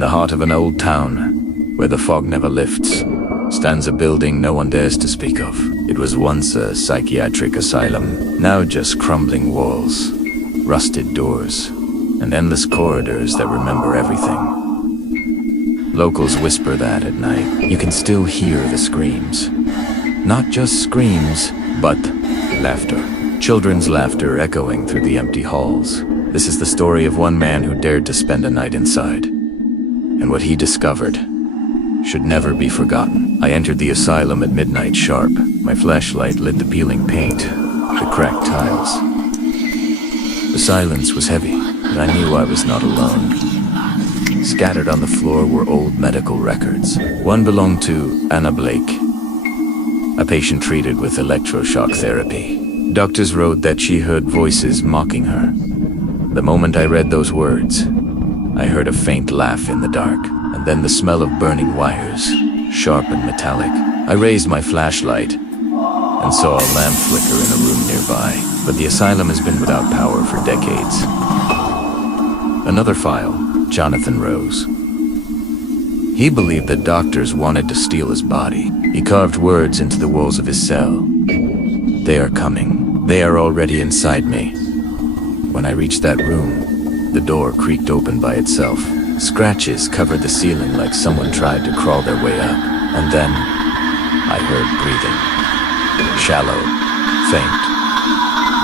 In the heart of an old town, where the fog never lifts, stands a building no one dares to speak of. It was once a psychiatric asylum, now just crumbling walls, rusted doors, and endless corridors that remember everything. Locals whisper that at night. You can still hear the screams. Not just screams, but laughter. Children's laughter echoing through the empty halls. This is the story of one man who dared to spend a night inside. And what he discovered should never be forgotten. I entered the asylum at midnight sharp. My flashlight lit the peeling paint, the cracked tiles. The silence was heavy, and I knew I was not alone. Scattered on the floor were old medical records. One belonged to Anna Blake, a patient treated with electroshock therapy. Doctors wrote that she heard voices mocking her. The moment I read those words, I heard a faint laugh in the dark, and then the smell of burning wires, sharp and metallic. I raised my flashlight and saw a lamp flicker in a room nearby, but the asylum has been without power for decades. Another file, Jonathan Rose. He believed that doctors wanted to steal his body. He carved words into the walls of his cell. They are coming. They are already inside me. When I reached that room, the door creaked open by itself. Scratches covered the ceiling like someone tried to crawl their way up. And then I heard breathing. Shallow, faint,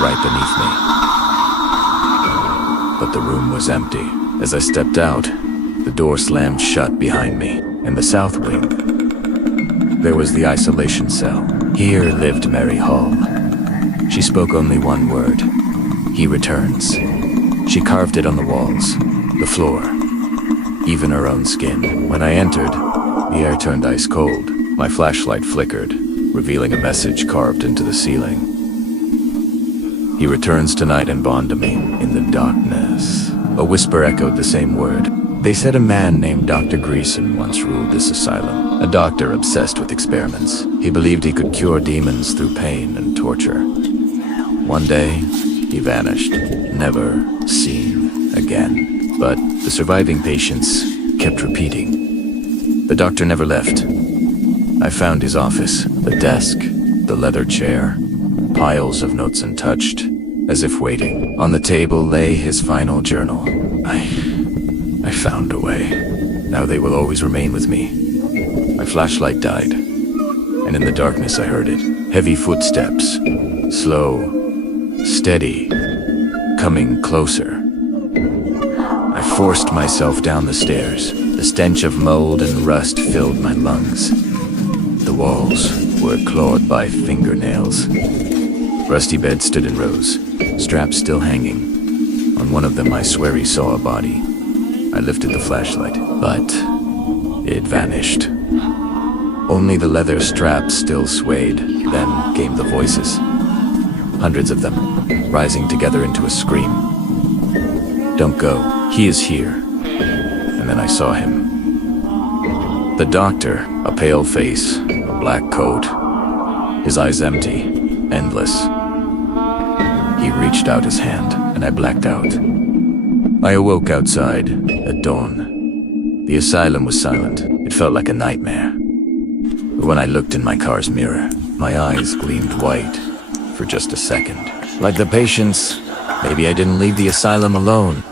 right beneath me. But the room was empty. As I stepped out, the door slammed shut behind me. In the south wing, there was the isolation cell. Here lived Mary Hall. She spoke only one word. He returns. She carved it on the walls, the floor, even her own skin. When I entered, the air turned ice cold. My flashlight flickered, revealing a message carved into the ceiling. He returns tonight and bond to me in the darkness. A whisper echoed the same word. They said a man named Dr. Greason once ruled this asylum. A doctor obsessed with experiments. He believed he could cure demons through pain and torture. One day, he vanished, never seen again. But the surviving patients kept repeating. The doctor never left. I found his office, the desk, the leather chair, piles of notes untouched, as if waiting. On the table lay his final journal. I found a way. Now they will always remain with me. My flashlight died, and in the darkness I heard it. Heavy footsteps, slow, steady, coming closer. I forced myself down the stairs. The stench of mold and rust filled my lungs. The walls were clawed by fingernails. Rusty beds stood in rows, straps still hanging. On one of them I swear he saw a body. I lifted the flashlight, but it vanished. Only the leather straps still swayed. Then came the voices. Hundreds of them, rising together into a scream. Don't go, he is here. And then I saw him. The doctor, a pale face, a black coat, his eyes empty, endless. He reached out his hand, and I blacked out. I awoke outside, at dawn. The asylum was silent. It felt like a nightmare. But when I looked in my car's mirror, my eyes gleamed white for just a second. Like the patients, maybe I didn't leave the asylum alone.